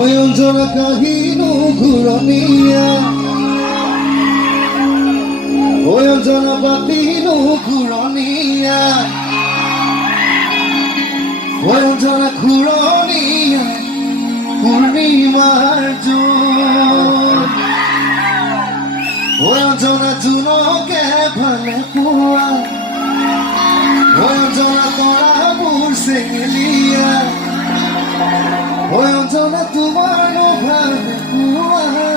অঞ্জনা কাহিনু ঘুরনিয়া অঞ্জনা বাতিনু ঘুরনিয়া অঞ্জনা ঘুরনিয়া পূর্ণিমার জোন অঞ্জনা জুনকে ভালে পোৱা অঞ্জনা তৰা মোৰ চেঙেলিয়া অঞ্জনা তোমাৰ ভালে পোৱা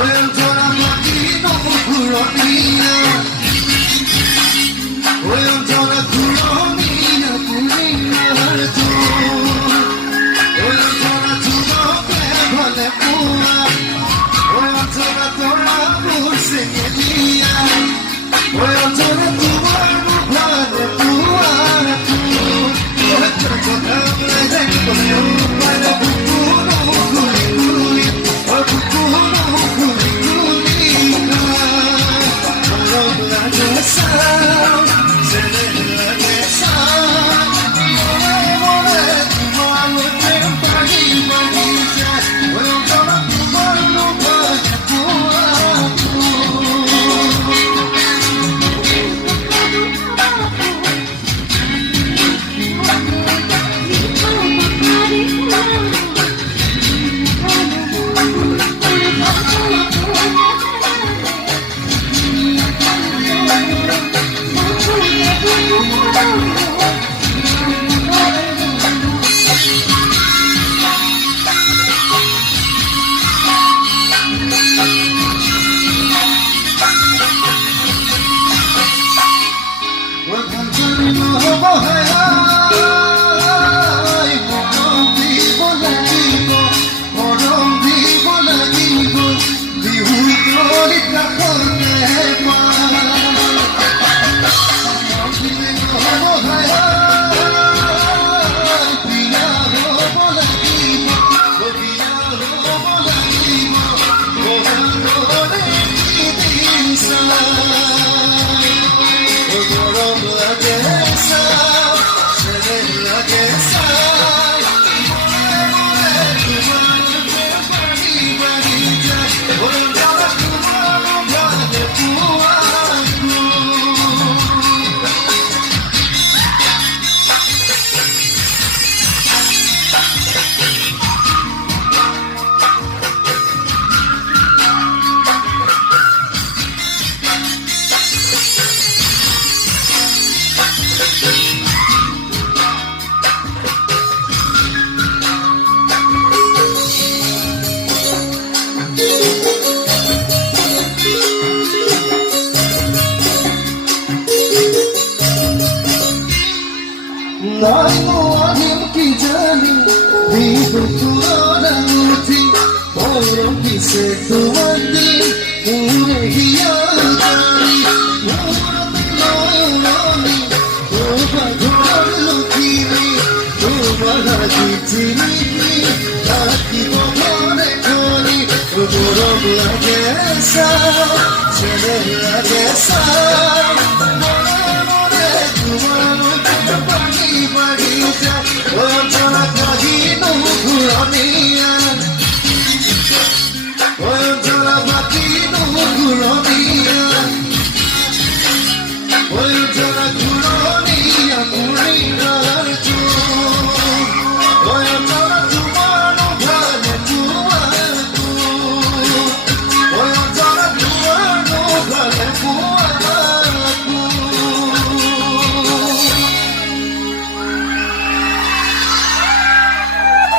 অঞ্জনা বাতিনু ঘুরনিয়া অঞ্জনা ঘুরনিয়া পূর্ণিমার জোন অঞ্জনা জুনকে ভালে পোৱা অঞ্জনা তৰা মোৰ চেঙেলিয়া অঞ্জনা তোমাৰ ভালে পোৱা Nai mo anim ki jani Bihu turana uthi Oram ki se tumandi Pure hiya jani Murat loyani Oba dhar lukiri Tumara jichini Taki bhane khani Oram lage sa Chale lage sa Anjana কাহিনু ঘুরনিয়া Anjana বাতিনু ঘুরনিয়া Anjana ঘুরনিয়া পূর্ণিমার zone Anjana তোমার ভালে পোৱা অঞ্জনা তোমার ভালে পোৱা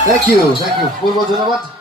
Thank you. Purva Dhanyabad.